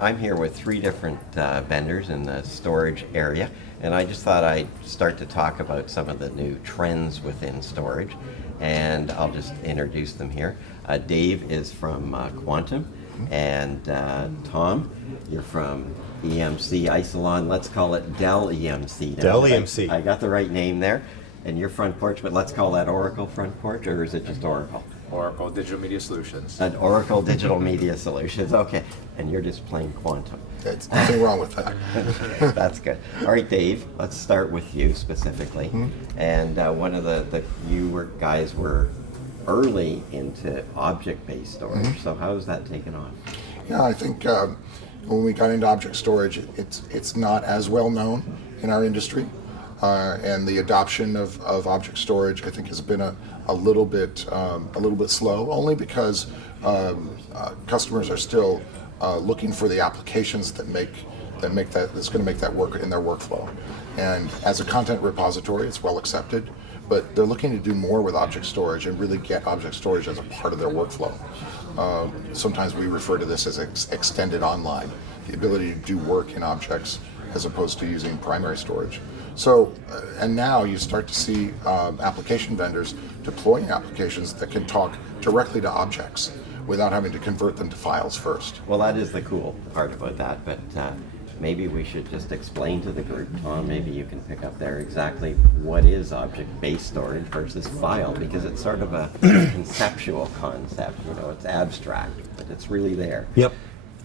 I'm here with three different vendors in the storage area, and I just thought I'd start to talk about some of the new trends within storage, and I'll just introduce them here. Dave is from Quantum, and Tom, you're from EMC Isilon. Let's call it Dell EMC. Now, Dell EMC. I got the right name there. And your front porch, but let's call that Oracle front porch, or is it just Oracle? Oracle Digital Media Solutions. An Oracle Digital Media Solutions, okay. And you're just plain Quantum. There's nothing wrong with that. That's good. All right, Dave, let's start with you specifically. And one of guys were early into object-based storage. So how has that taken off? Yeah, I think when we got into object storage, it's not as well known in our industry. And the adoption of object storage, I think, has been a little bit slow, only because customers are still looking for the applications that's going to make that work in their workflow. And as a content repository, it's well accepted, but they're looking to do more with object storage and really get object storage as a part of their workflow. Sometimes we refer to this as extended online, the ability to do work in objects as opposed to using primary storage. So, and now you start to see application vendors deploying applications that can talk directly to objects without having to convert them to files first. Well, that is the cool part about that, but maybe we should just explain to the group, Tom, maybe you can pick up there exactly what is object-based storage versus file, because it's sort of a conceptual concept, it's abstract, but it's really there. Yep.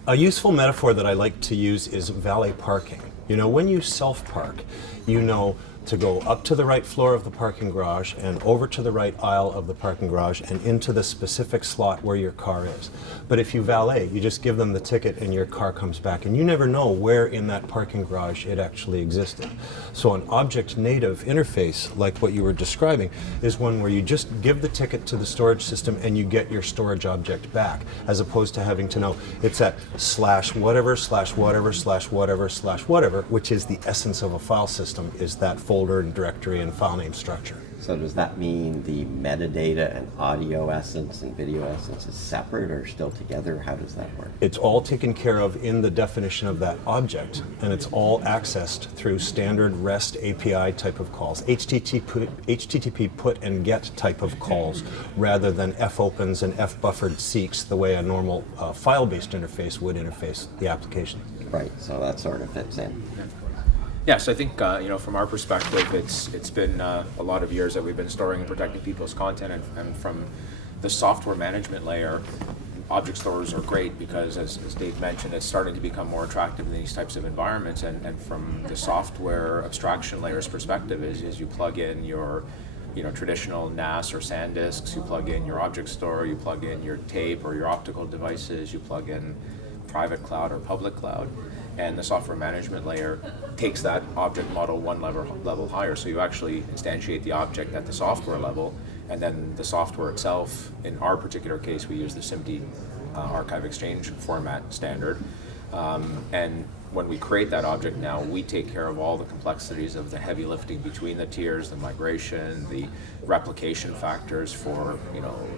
A useful metaphor that I like to use is valet parking. When you self-park, you know to go up to the right floor of the parking garage and over to the right aisle of the parking garage and into the specific slot where your car is. But if you valet, you just give them the ticket and your car comes back, and you never know where in that parking garage it actually existed. So an object native interface, like what you were describing, is one where you just give the ticket to the storage system and you get your storage object back, as opposed to having to know it's at /whatever, /whatever, /whatever, /whatever, which is the essence of a file system, is that folder and directory and file name structure. So does that mean the metadata and audio essence and video essence is separate or still together? How does that work? It's all taken care of in the definition of that object, and it's all accessed through standard REST API type of calls, HTTP put and get type of calls, rather than fopens and fbuffered seeks the way a normal file-based interface would interface the application. Right, so that sort of fits in. Yeah, so I think from our perspective, it's been a lot of years that we've been storing and protecting people's content, and from the software management layer, object stores are great because, as Dave mentioned, it's starting to become more attractive in these types of environments. And from the software abstraction layer's perspective, is you plug in your traditional NAS or SanDisks, you plug in your object store, you plug in your tape or your optical devices, you plug in private cloud or public cloud. And the software management layer takes that object model one level higher. So you actually instantiate the object at the software level, and then the software itself, in our particular case, we use the SMPTE archive exchange format standard. And when we create that object now, we take care of all the complexities of the heavy lifting between the tiers, the migration, the replication factors for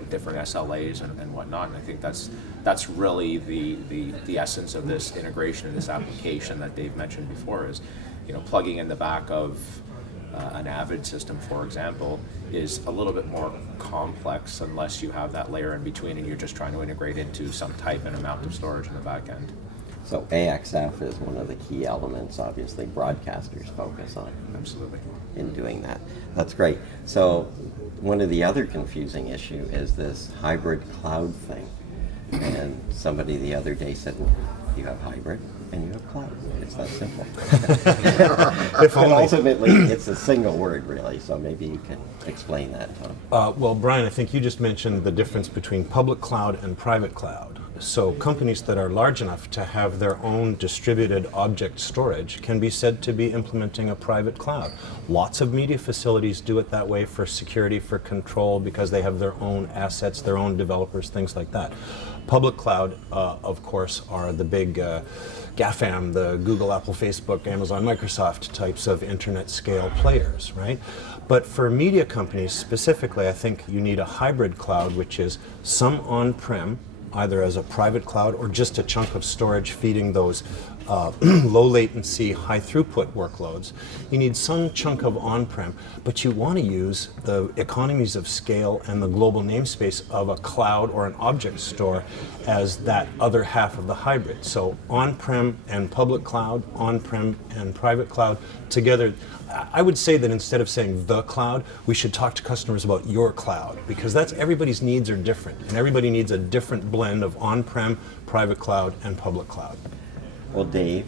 different SLAs and whatnot. And I think that's really the essence of this integration and this application that Dave mentioned before is, plugging in the back of an Avid system, for example, is a little bit more complex unless you have that layer in between and you're just trying to integrate into some type and amount of storage in the back end. So AXF is one of the key elements, obviously, broadcasters focus on. Absolutely. In doing that. That's great. So one of the other confusing issue is this hybrid cloud thing. And somebody the other day said, well, you have hybrid and you have cloud. It's that simple. And ultimately, it's a single word, really. So maybe you can explain that, Tom. Well, Brian, I think you just mentioned the difference between public cloud and private cloud. So companies that are large enough to have their own distributed object storage can be said to be implementing a private cloud. Lots of media facilities do it that way for security, for control, because they have their own assets, their own developers, things like that. Public cloud, of course, are the big GAFAM, the Google, Apple, Facebook, Amazon, Microsoft types of internet scale players, right? But for media companies specifically, I think you need a hybrid cloud, which is some on-prem, either as a private cloud or just a chunk of storage feeding those low latency, high throughput workloads. You need some chunk of on-prem, but you want to use the economies of scale and the global namespace of a cloud or an object store as that other half of the hybrid. So on-prem and public cloud, on-prem and private cloud together. I would say that instead of saying the cloud, we should talk to customers about your cloud, because that's everybody's needs are different, and everybody needs a different blend of on-prem, private cloud, and public cloud. Well, Dave,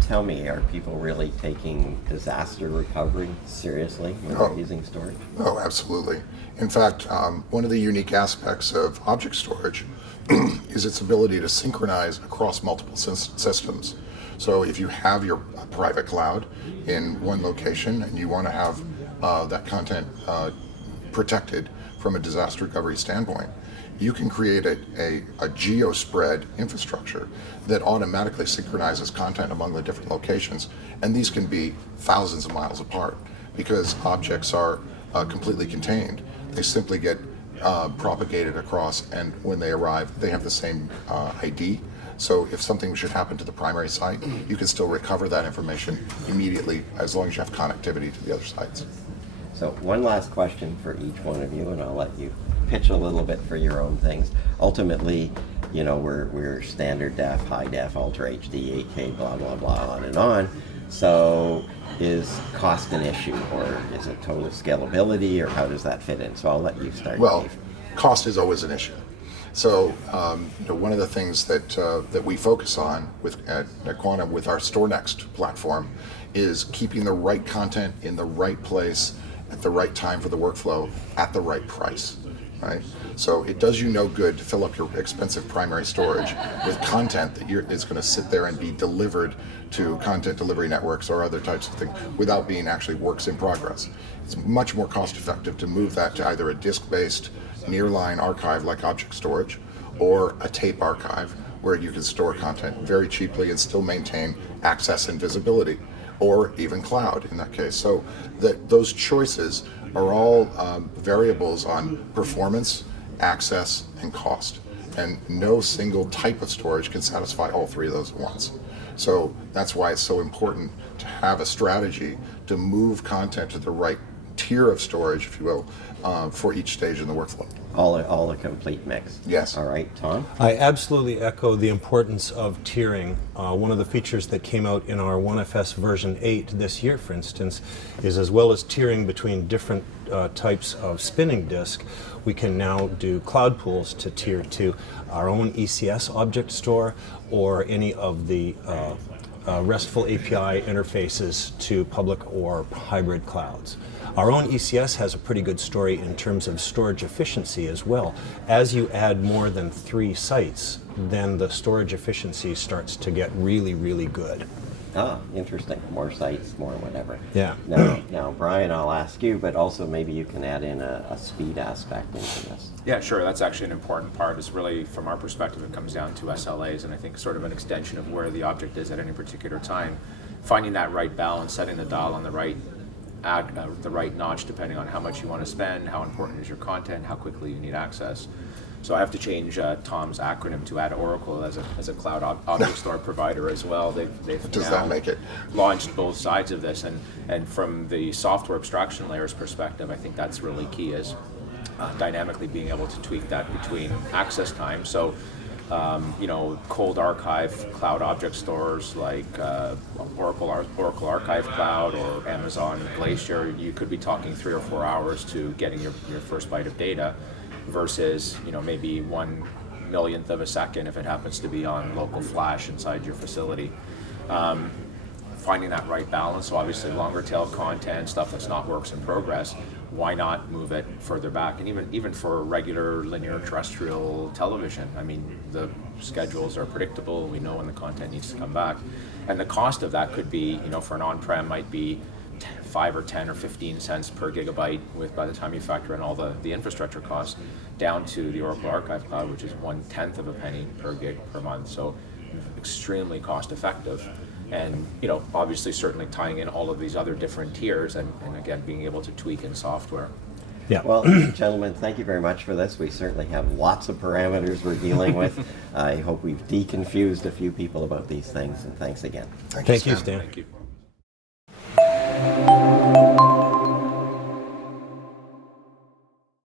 tell me, are people really taking disaster recovery seriously when they're using storage? Oh, absolutely. In fact, one of the unique aspects of object storage is its ability to synchronize across multiple systems. So if you have your private cloud in one location and you want to have that content protected from a disaster recovery standpoint, you can create a geo-spread infrastructure that automatically synchronizes content among the different locations, and these can be thousands of miles apart because objects are completely contained. They simply get propagated across, and when they arrive, they have the same ID. So if something should happen to the primary site, you can still recover that information immediately as long as you have connectivity to the other sites. So one last question for each one of you, and I'll let you pitch a little bit for your own things. Ultimately, you know, we're standard def, high def, ultra HD, 8K, blah, blah, blah, on and on. So is cost an issue, or is it total scalability, or how does that fit in? So I'll let you start, Well, Dave. cost is always an issue. So one of the things that we focus on at Quantum with our StoreNext platform is keeping the right content in the right place at the right time for the workflow at the right price, right? So it does you no good to fill up your expensive primary storage with content that is going to sit there and be delivered to content delivery networks or other types of things without being actually works in progress. It's much more cost effective to move that to either a disk-based nearline archive like object storage or a tape archive where you can store content very cheaply and still maintain access and visibility, or even cloud in that case. So those choices are all variables on performance, access, and cost. And no single type of storage can satisfy all three of those at once. So that's why it's so important to have a strategy to move content to the right tier of storage, if you will, for each stage in the workflow. All a complete mix. Yes. All right, Tom? I absolutely echo the importance of tiering. One of the features that came out in our 1FS version 8 this year, for instance, is as well as tiering between different types of spinning disk, we can now do cloud pools to tier to our own ECS object store or any of the RESTful API interfaces to public or hybrid clouds. Our own ECS has a pretty good story in terms of storage efficiency as well. As you add more than 3 sites, then the storage efficiency starts to get really, really good. Ah, interesting. More sites, more whatever. Yeah. Now, Brian, I'll ask you, but also maybe you can add in a speed aspect into this. Yeah, sure. That's actually an important part. Is really, from our perspective, it comes down to SLAs, and I think sort of an extension of where the object is at any particular time. Finding that right balance, setting the dial on the right notch, depending on how much you want to spend, how important is your content, how quickly you need access. So I have to change Tom's acronym to add Oracle as a cloud object store provider as well. They've Does now that make it? launched both sides of this, and from the software abstraction layers perspective, I think that's really key, is dynamically being able to tweak that between access time. So cold archive cloud object stores like Oracle Archive Cloud or Amazon Glacier, you could be talking 3 or 4 hours to getting your first byte of data, versus maybe 1/1,000,000th of a second if it happens to be on local flash inside your facility. Finding that right balance. So obviously longer tail content, stuff that's not works in progress, why not move it further back? And even for regular linear terrestrial television, I mean, the schedules are predictable. We know when the content needs to come back. And the cost of that could be, for an on-prem might be 5 or 10 or 15 cents per gigabyte, with, by the time you factor in all the infrastructure costs, down to the Oracle Archive Cloud, which is 1/10 of a penny per gig per month. So extremely cost effective. And obviously certainly tying in all of these other different tiers and again being able to tweak in software. Yeah. Well, gentlemen, thank you very much for this. We certainly have lots of parameters we're dealing with. I hope we've deconfused a few people about these things, and thanks again. Thank you, Stan. Stan. Thank you.